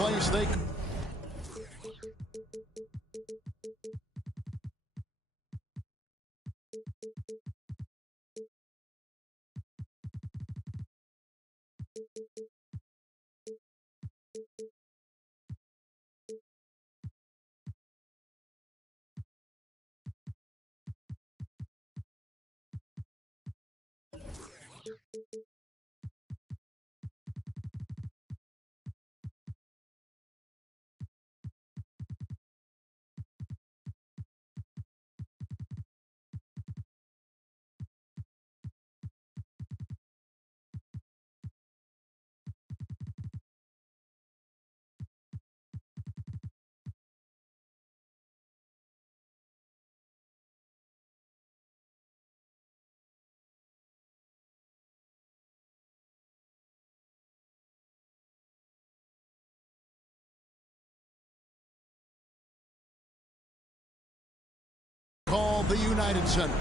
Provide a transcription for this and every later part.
place they... Called the United Center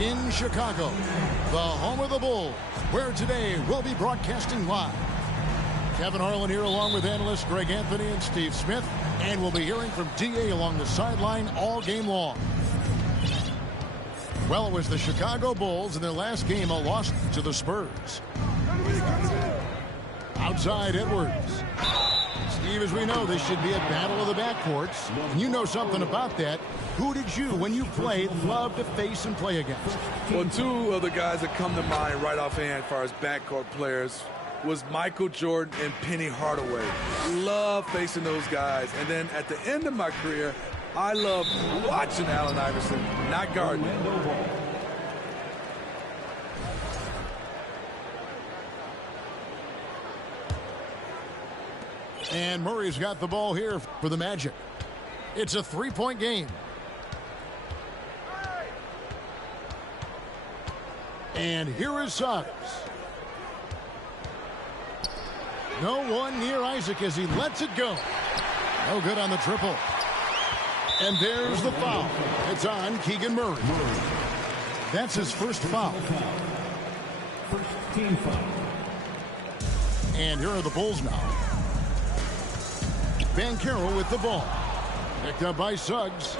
in Chicago, the home of the Bulls, where today we'll be broadcasting live. Kevin Harlan here along with analysts Greg Anthony and Steve Smith, and we'll be hearing from DA along the sideline all game long. Well, it was the Chicago Bulls in their last game, a loss to the Spurs. Outside Edwards. Steve, as we know, this should be a battle of the backcourts, and you know something about that. Who did you, when you played, love to face and play against? Well, two of the guys that come to mind right offhand as far as backcourt players was Michael Jordan and Penny Hardaway. Love facing those guys. And then at the end of my career, I loved watching Allen Iverson, not guarding him. And Murray's got the ball here for the Magic. It's a three-point game. And here is Suggs. No one near Isaac as he lets it go. No good on the triple. And there's the foul. It's on Keegan Murray. That's his first foul. First team foul. And here are the Bulls now. Banchero with the ball. Picked up by Suggs.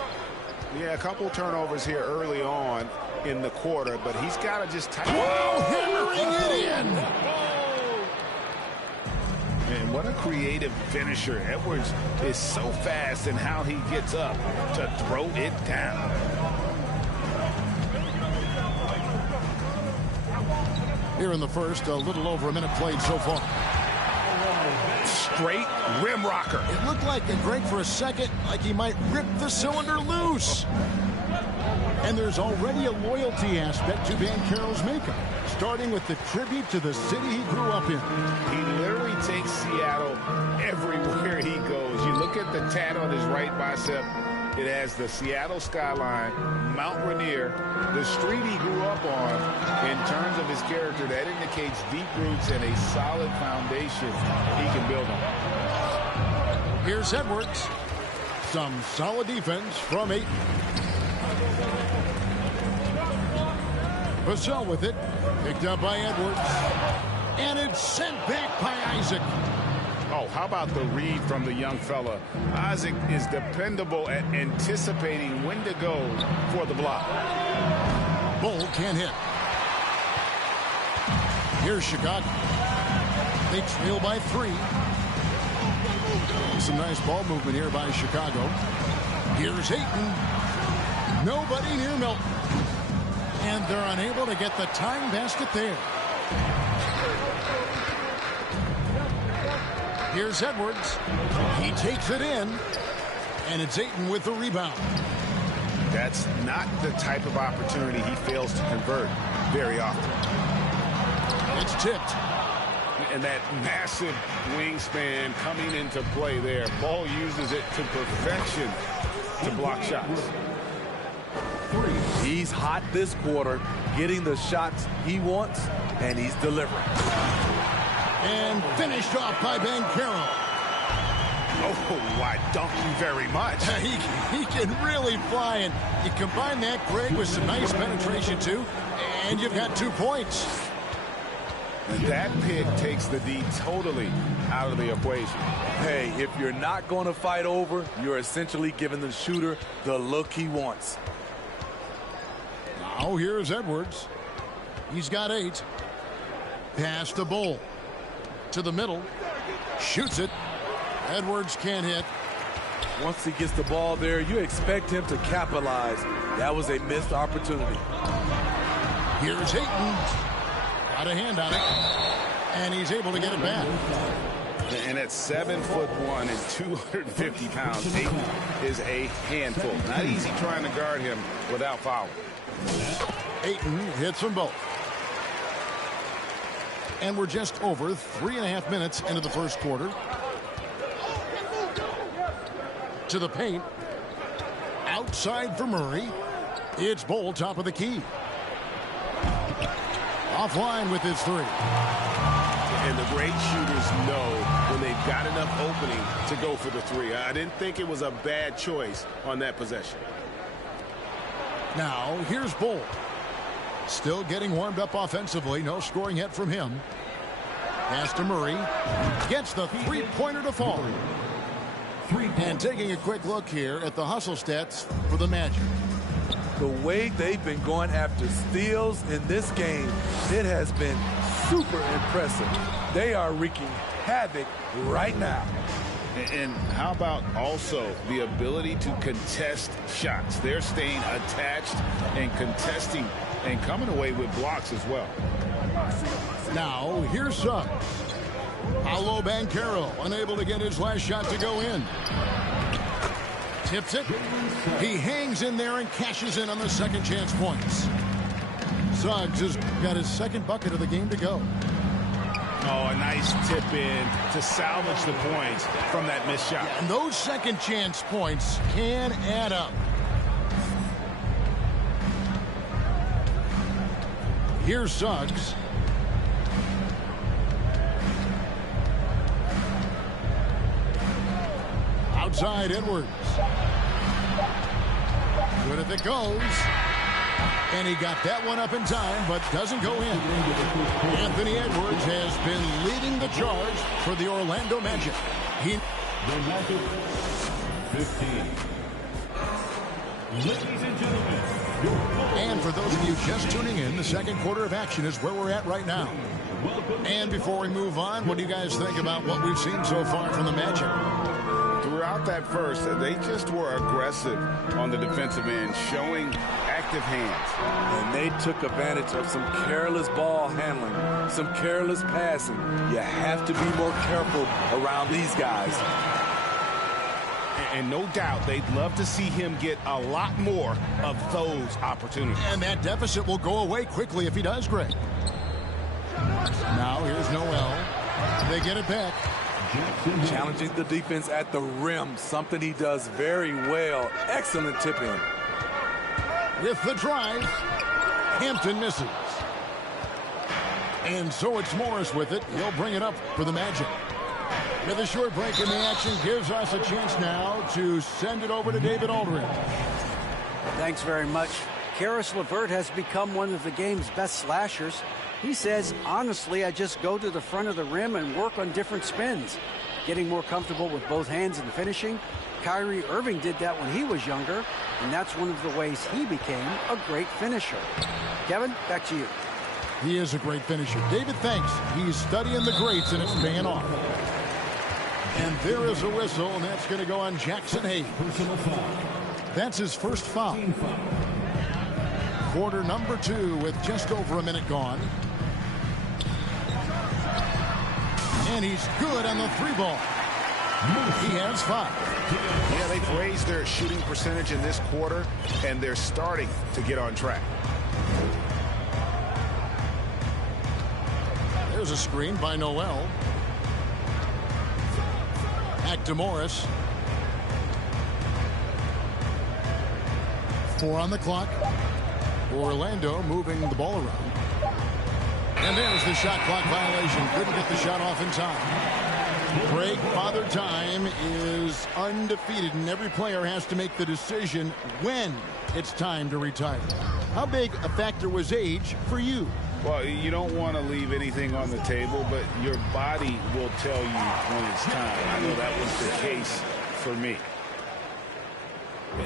Yeah, a couple turnovers here early on in the quarter, but he's got to just tighten. Whoa, hammering it in. And what a creative finisher. Edwards is so fast in how he gets up to throw it down. Here in the first, a little over a minute played so far. Straight rim rocker. It looked like, and Greg, for a second, like he might rip the cylinder loose. And there's already a loyalty aspect to Banchero's makeup, starting with the tribute to the city he grew up in. He literally takes Seattle everywhere he goes. You look at the tat on his right bicep. It has the Seattle skyline, Mount Rainier, the street he grew up on. In terms of his character, that indicates deep roots and a solid foundation he can build on. Here's Edwards. Some solid defense from Ayton. Vassell with it. Picked up by Edwards. And it's sent back by Isaac. Oh, how about the read from the young fella? Isaac is dependable at anticipating when to go for the block. Bull can't hit. Here's Chicago. They trail by 3. Some nice ball movement here by Chicago. Here's Ayton. Nobody near Milton. And they're unable to get the tying basket there. Here's Edwards. He takes it in. And it's Ayton with the rebound. That's not the type of opportunity he fails to convert very often. It's tipped. And that massive wingspan coming into play there. Ball uses it to perfection to block shots. He's hot this quarter, getting the shots he wants, and he's delivering. And finished off by Banchero. Oh, I don't very much. He can really fly, and you combine that, Greg, with some nice penetration, too, and you've got 2 points. And that pick takes the D totally out of the equation. Hey, if you're not going to fight over, you're essentially giving the shooter the look he wants. Now here's Edwards. He's got 8. Pass to Bull. To the middle. Shoots it. Edwards can't hit. Once he gets the ball there, you expect him to capitalize. That was a missed opportunity. Here's Ayton. Got a hand on it. And he's able to get it back. And at 7'1" and 250 pounds, Ayton is a handful. Not easy trying to guard him without fouling. Ayton hits them both. And we're just over 3.5 minutes into the first quarter. To the paint. Outside for Murray. It's Bull, top of the key. Offline with his 3. And the great shooters know when they've got enough opening to go for the 3. I didn't think it was a bad choice on that possession. Now, here's Bull. Still getting warmed up offensively. No scoring yet from him. Pass to Murray. Gets the three-pointer to fall. And taking a quick look here at the hustle stats for the Magic. The way they've been going after steals in this game, it has been super impressive. They are wreaking havoc right now. And how about also the ability to contest shots? They're staying attached and contesting and coming away with blocks as well. Now, here's Suggs. Paolo Banchero unable to get his last shot to go in. Tips it. He hangs in there and cashes in on the second chance points. Suggs has got his second bucket of the game to go. Oh, a nice tip in to salvage the points from that missed shot. And those second chance points can add up. Here's Suggs. Outside Edwards. Good if it goes. And he got that one up in time, but doesn't go in. Anthony Edwards has been leading the charge for the Orlando Magic. The Magic 15. Ladies and gentlemen, And for those of you just tuning in, the second quarter of action is where we're at right now. And before we move on, what do you guys think about what we've seen so far from the Magic? Throughout that first, they just were aggressive on the defensive end, showing active hands. And they took advantage of some careless ball handling, some careless passing. You have to be more careful around these guys. And no doubt they'd love to see him get a lot more of those opportunities. And that deficit will go away quickly if he does, Greg. Now here's Noel. They get it back. Challenging the defense at the rim, something he does very well. Excellent tip in. With the drive, Hampton misses. And so it's Morris with it. He'll bring it up for the Magic. With a short break in the action, gives us a chance now to send it over to David Aldridge. Thanks very much. Karis LeVert has become one of the game's best slashers. He says, honestly, I just go to the front of the rim and work on different spins. Getting more comfortable with both hands and finishing. Kyrie Irving did that when he was younger, and that's one of the ways he became a great finisher. Kevin, back to you. He is a great finisher. David thinks he's studying the greats, and it's paying off. And there is a whistle, and that's going to go on Jackson Hayes. personal foul. That's his first foul. Team foul. Quarter number 2 with just over a minute gone. And he's good on the 3-ball. He has 5. Yeah, they've raised their shooting percentage in this quarter, and they're starting to get on track. There's a screen by Noel. Back to Morris. 4 on the clock. Orlando moving the ball around. And there's the shot clock violation. Couldn't get the shot off in time. Craig, Father Time is undefeated, and every player has to make the decision when it's time to retire. How big a factor was age for you? Well, you don't want to leave anything on the table, but your body will tell you when it's time. I know that was the case for me.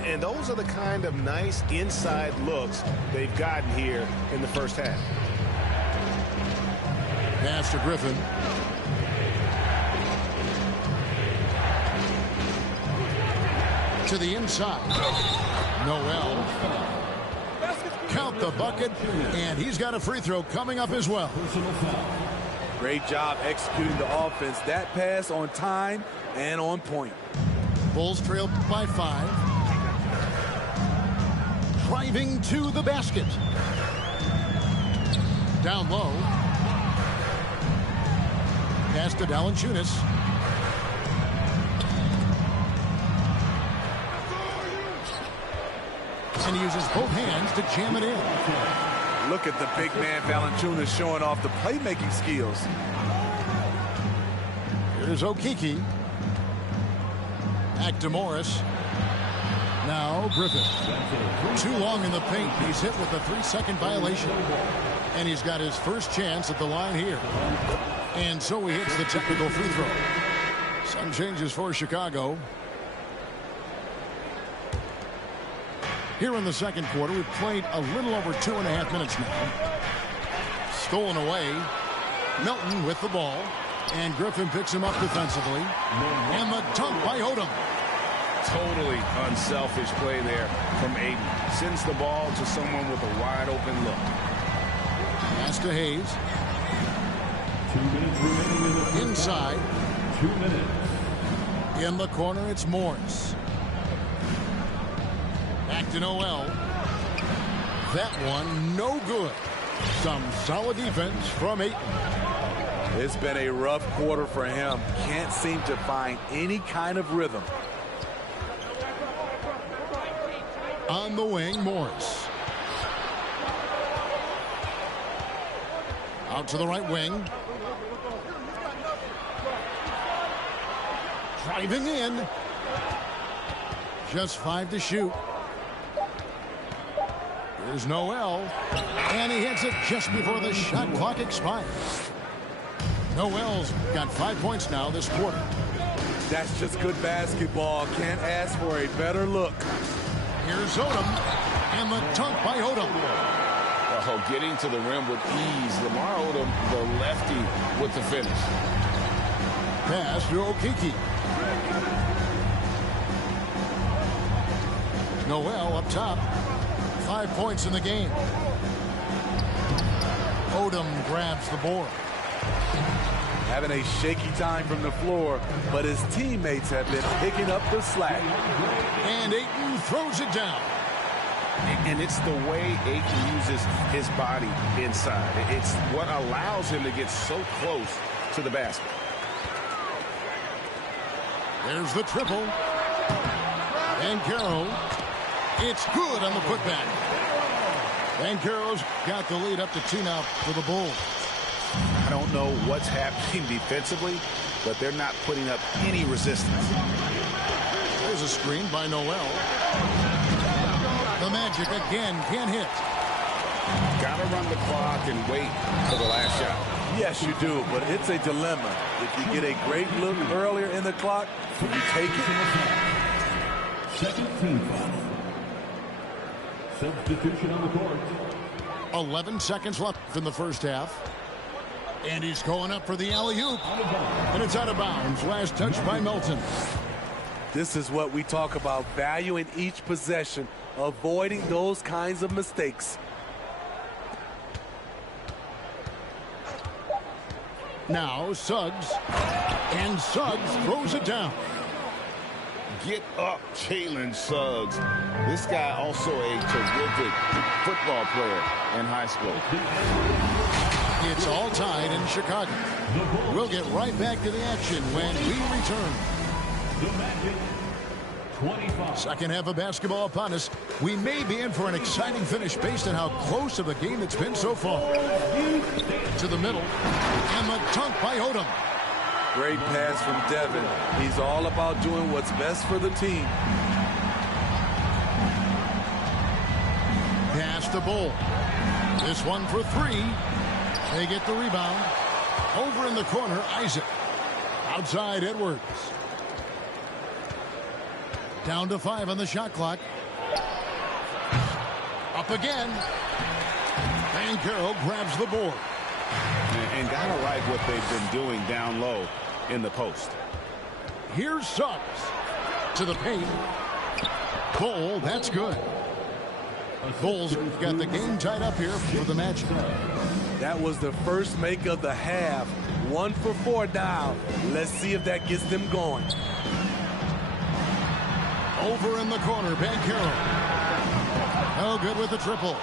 And those are the kind of nice inside looks they've gotten here in the first half. Pass to Griffin. To the inside. Noel. Count the bucket, and he's got a free throw coming up as well. Great job executing the offense. That pass on time and on point. Bulls trail by 5. Driving to the basket. Down low. Pass to Valanciunas. And he uses both hands to jam it in. Look at the big man Valanciunas showing off the playmaking skills. Here's Okeke. Back to Morris. Now Griffin. Too long in the paint. He's hit with a 3-second violation. And he's got his first chance at the line here. And so he hits the technical free throw. Some changes for Chicago. Here in the second quarter, we've played a little over 2.5 minutes now. Stolen away. Milton with the ball. And Griffin picks him up defensively. And the dunk by Odom. Totally unselfish play there from Ayton. Sends the ball to someone with a wide open look. Pass to Hayes. 2 minutes remaining in the first Inside. half. 2 minutes. In the corner, it's Morris. Back to Noel. That one, no good. Some solid defense from Ayton. It's been a rough quarter for him. Can't seem to find any kind of rhythm. On the wing, Morris. Out to the right wing. Driving in. Just 5 to shoot. Here's Noel. And he hits it just before the shot clock expires. Noel's got 5 points now this quarter. That's just good basketball. Can't ask for a better look. Here's Odom. And the dunk by Odom. Oh, getting to the rim with ease. Lamar Odom, the lefty, with the finish. Pass to Okeke. Noel up top. 5 points in the game. Odom grabs the board. Having a shaky time from the floor, but his teammates have been picking up the slack. And Ayton throws it down. And it's the way Ayton uses his body inside. It's what allows him to get so close to the basket. There's the triple. And Caro. It's good on the putback. And Caro's got the lead up to 2 now for the Bulls. I don't know what's happening defensively, but they're not putting up any resistance. There's a screen by Noel. The Magic again can't hit. Gotta run the clock and wait for the last shot. Yes, you do, but it's a dilemma. If you get a great look earlier in the clock, will you take it? Second team foul. Substitution on the court. 11 seconds left in the first half. And he's going up for the alley-oop. And it's out of bounds. Last touch by Melton. This is what we talk about, valuing each possession, avoiding those kinds of mistakes. Now Suggs. And Suggs throws it down. Get up, Jalen Suggs. This guy also a terrific football player in high school. It's all tied in Chicago. We'll get right back to the action when we return. The Magic, 25. Second half of basketball upon us. We may be in for an exciting finish based on how close of a game it's been so far. To the middle. And the dunk by Odom. Great pass from Devin. He's all about doing what's best for the team. Pass to Bull. This one for 3. They get the rebound. Over in the corner, Isaac. Outside, Edwards. Down to 5 on the shot clock. Up again. Banchero grabs the board. And gotta like what they've been doing down low in the post. Here's Suggs to the paint. Bull, that's good. Bulls got the game tied up here for the match. That was the first make of the half. 1 for 4 down. Let's see if that gets them going. Over in the corner, Banchero. Oh, good with the triple.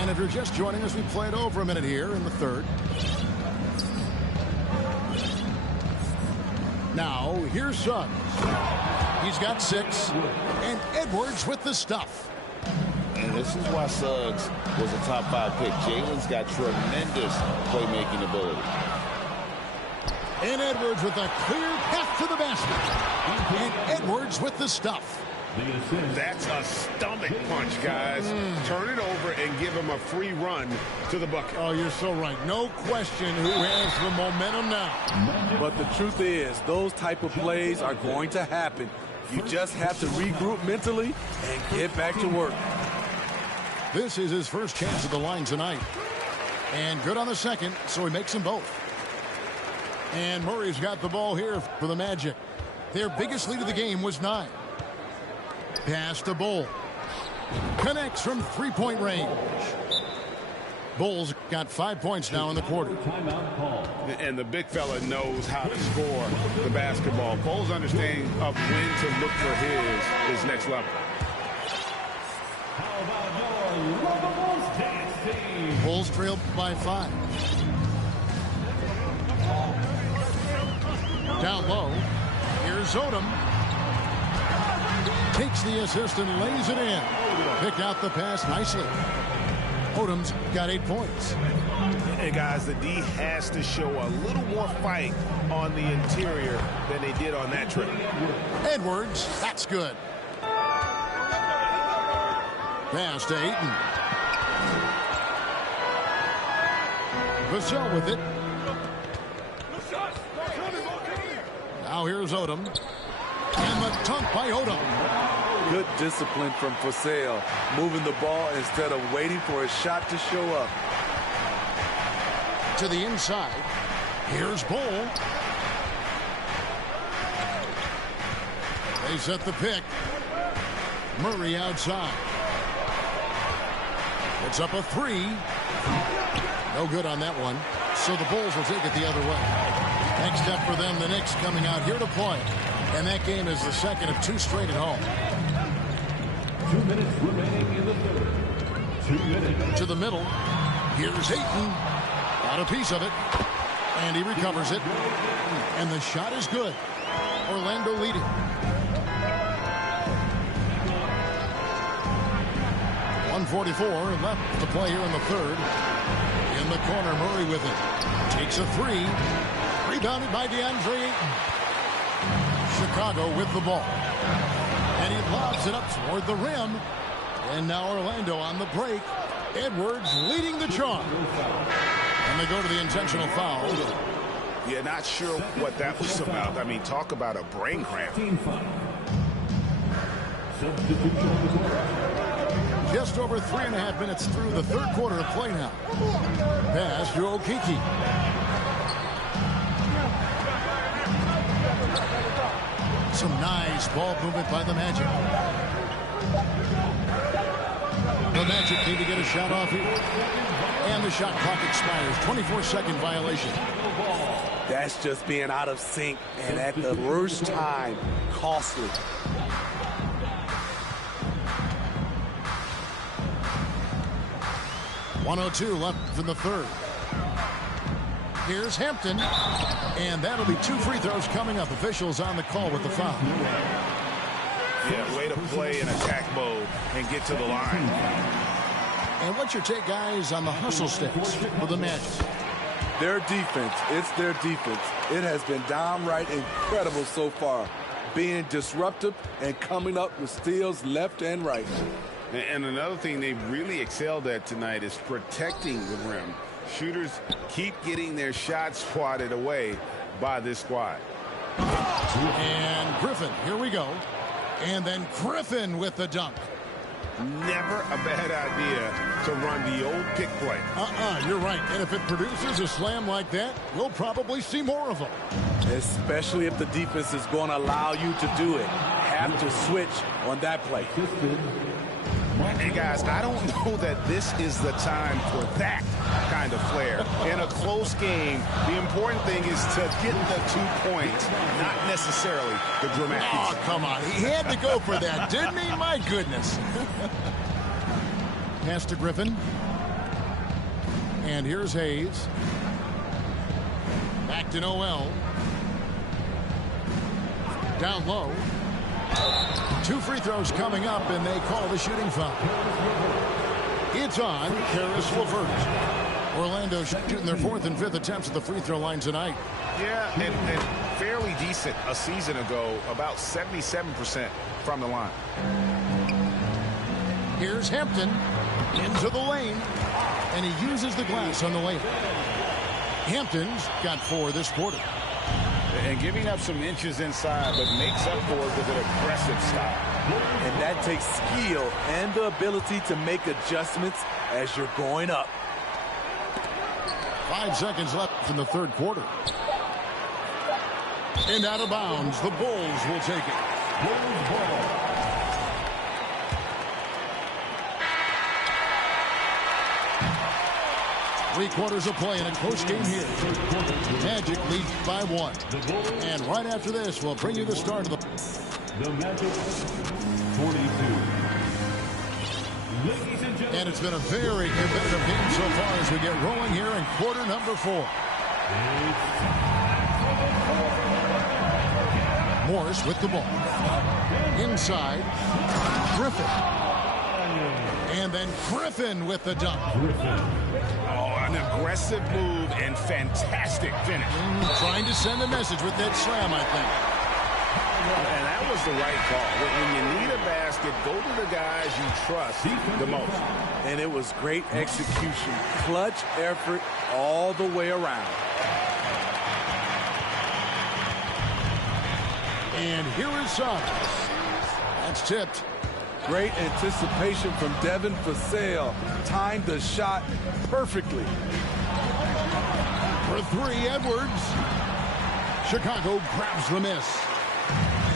And if you're just joining us, we played over a minute here in the third. Now, here's Suggs. He's got 6. And Edwards with the stuff. And this is why Suggs was a top 5 pick. Jalen's got tremendous playmaking ability. And Edwards with a clear path to the basket. And Edwards with the stuff. That's a stomach punch, guys. Turn it over and give him a free run to the bucket. Oh, you're so right. No question who has the momentum now. But the truth is, those type of plays are going to happen. You just have to regroup mentally and get back to work. This is his first chance at the line tonight. And good on the second, so he makes them both. And Murray's got the ball here for the Magic. Their biggest lead of the game was 9. Pass to Bull. Connects from three-point range. Bulls got 5 points now in the quarter. And the big fella knows how to score the basketball. Bull's understanding of when to look for his next level. Bulls trailed by 5. Down low. Here's Odom. Takes the assist and lays it in. Picked out the pass nicely. Odom's got 8 points. And guys, the D has to show a little more fight on the interior than they did on that trip. Edwards, that's good. Pass to Ayton. Vassell with it. Now here's Odom. And the dunk by Odom. Good discipline from Vassell, moving the ball instead of waiting for a shot to show up. To the inside. Here's Bull. They set the pick. Murray outside. It's up a 3. No good on that one. So the Bulls will take it the other way. Next step for them, the Knicks coming out here to play. And that game is the second of 2 straight at home. 2 minutes remaining in the third. 2 minutes. To the middle. Here's Ayton. Got a piece of it. And he recovers it. And the shot is good. Orlando leading. .144 left to play here in the third. In the corner, Murray with it. Takes a 3. Rebounded by DeAndre Ayton. Chicago with the ball. And he lobs it up toward the rim. And now Orlando on the break. Edwards leading the charge. And they go to the intentional foul. Yeah, not sure what that was about. I mean, talk about a brain cramp. Just over 3.5 minutes through the third quarter of play now. Pass to Okeke. Some nice ball movement by the Magic. The Magic need to get a shot off here. And the shot clock expires. 24-second violation. That's just being out of sync and at the worst time, costly. .102 left in the third. Here's Hampton. And that'll be 2 free throws coming up. Officials on the call with the foul. Yeah, way to play in attack mode and get to the line. And what's your take, guys, on the hustle stats for the Magic? Their defense, it's their defense. It has been downright incredible so far. Being disruptive and coming up with steals left and right. And another thing they've really excelled at tonight is protecting the rim. Shooters keep getting their shots swatted away by this squad. And Griffin, here we go. And then Griffin with the dunk. Never a bad idea to run the old pick play. You're right. And if it produces a slam like that, we'll probably see more of them. Especially if the defense is going to allow you to do it. Have to switch on that play. Hey, guys, I don't know that this is the time for that kind of flair. In a close game, the important thing is to get the 2 points, not necessarily the dramatics. Oh, come on. He had to go for that, didn't he? My goodness. Pass to Griffin. And here's Hayes. Back to Noel. Down low. 2 free throws coming up, and they call the shooting foul. It's on Caris LeVert. Orlando shooting their 4th and 5th attempts at the free throw line tonight. Yeah, and fairly decent a season ago, about 77% from the line. Here's Hampton into the lane, and he uses the glass on the layup. Hampton's got 4 this quarter. And giving up some inches inside, but makes up for it with an aggressive style. And that takes skill and the ability to make adjustments as you're going up. 5 seconds left in the 3rd quarter. And out of bounds, the Bulls will take it. Bulls ball. Three-quarters of play in a close game here. Magic leads by 1. And right after this, we'll bring you the start of The Magic 42. Ladies and gentlemen. And it's been a very competitive game so far as we get rolling here in quarter number 4. Morris with the ball. Inside. Griffin. And then Griffin with the dunk. An aggressive move and fantastic finish. Trying to send a message with that slam, I think. And that was the right call. When you need a basket, go to the guys you trust the most. And it was great execution. Clutch effort all the way around. And here is Suggs. That's tipped. Great anticipation from Devin Vassell. Timed the shot perfectly. For 3, Edwards. Chicago grabs the miss.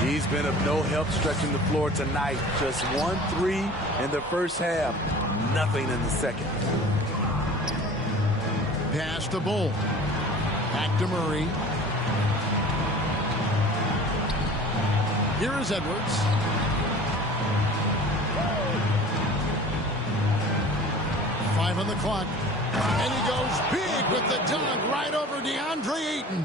He's been of no help stretching the floor tonight. Just 1 3 in the first half. Nothing in the second. Pass to Bull. Back to Murray. Here is Edwards. On the clock, and he goes big with the dunk right over DeAndre Ayton.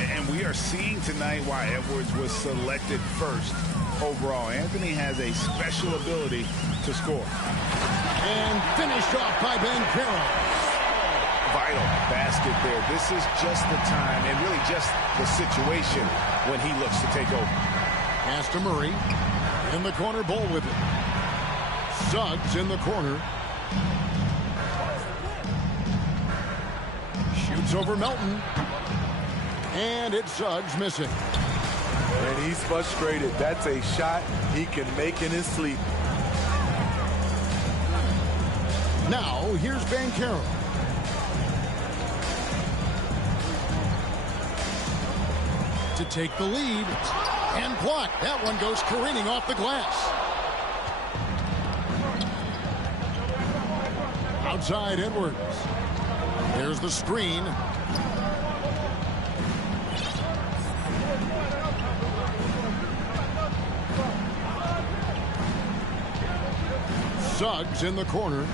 And we are seeing tonight why Edwards was selected first overall. Anthony has a special ability to score. And finished off by Banchero. Vital basket there. This is just the time and really just the situation when he looks to take over. Pass to Murray. In the corner, Bull with it. Suggs in the corner. Shoots over Melton. And it's Suggs missing. And he's frustrated. That's a shot he can make in his sleep. Now, here's Banchero. To take the lead. And blocked. That one goes careening off the glass. Outside Edwards. There's the screen. Suggs in the corner.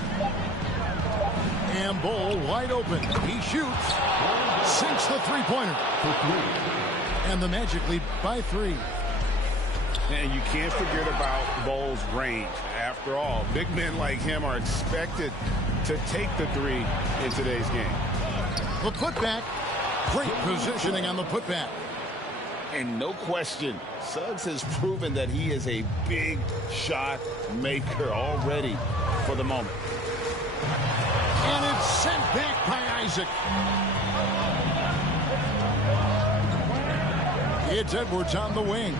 And Bull wide open. He shoots. Sinks the three-pointer. And the Magic lead by 3. And you can't forget about Bull's range. After all, big men like him are expected to take the 3 in today's game. The putback. Great positioning on the putback. And no question, Suggs has proven that he is a big shot maker already for the moment. And it's sent back by Isaac. It's Edwards on the wing.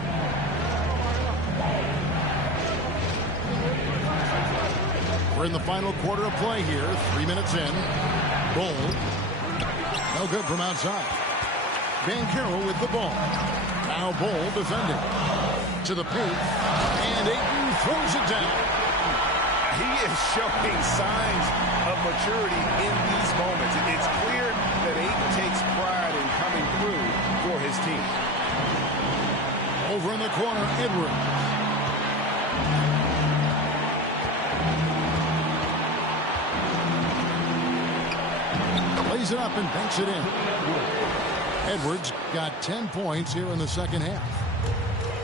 We're in the final quarter of play here. 3 minutes in. Bull. No good from outside. Banchero with the ball. Now Bull defending. To the paint. And Ayton throws it down. He is showing signs of maturity in these moments. It's clear that Ayton takes pride in coming through for his team. Over in the corner, Edwards. Lays it up and banks it in. Edwards got 10 points here in the second half.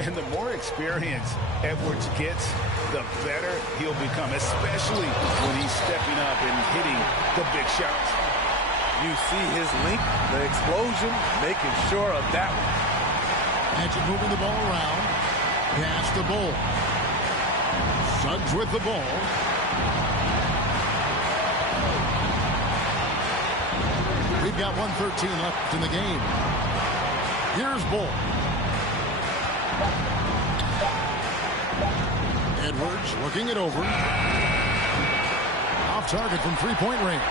And the more experience Edwards gets, the better he'll become, especially when he's stepping up and hitting the big shots. You see his length, the explosion, making sure of that one. Magic moving the ball around. Pass the Bull. Suggs with the ball. We've got 1:13 left in the game. Here's Bull. Edwards looking it over. Off target from three-point range.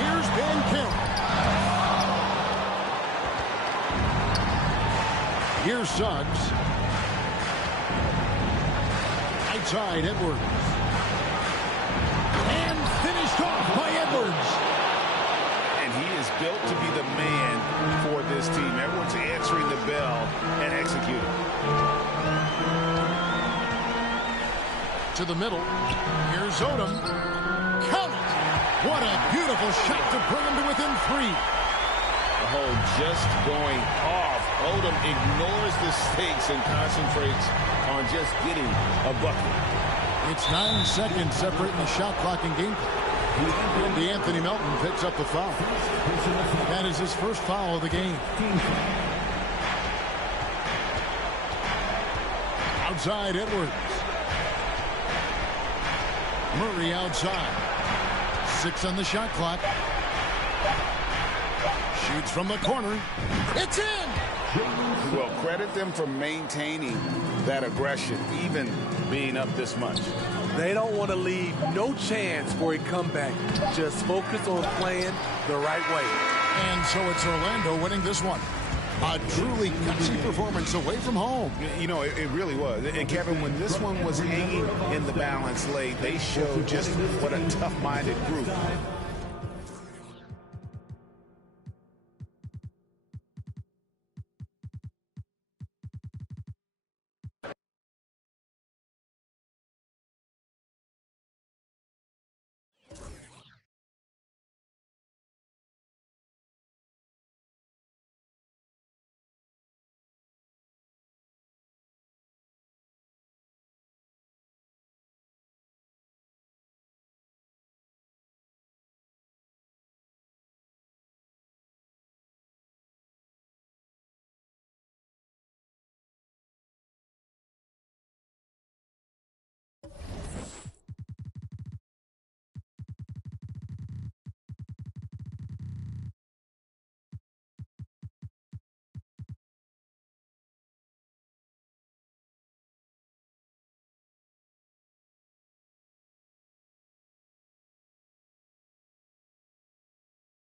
Here's Banchero. Here's Suggs. Right side, Edwards. And finished off by Edwards. And he is built to be the man for this team. Edwards answering the bell and executing. To the middle. Here's Odom. Count it. What a beautiful shot to bring him to within 3. The hole just going off. Odom ignores the stakes and concentrates on just getting a bucket. It's 9 seconds separating the shot clock and game clock. And Anthony Melton picks up the foul. That is his first foul of the game. Outside, Edwards. Murray outside. 6 on the shot clock. Shoots from the corner. It's in! Well, credit them for maintaining that aggression, even being up this much. They don't want to leave no chance for a comeback. Just focus on playing the right way. And so it's Orlando winning this one. A truly gutsy performance away from home. You know, it really was. And Kevin, when this one was hanging in the balance late, they showed just what a tough-minded group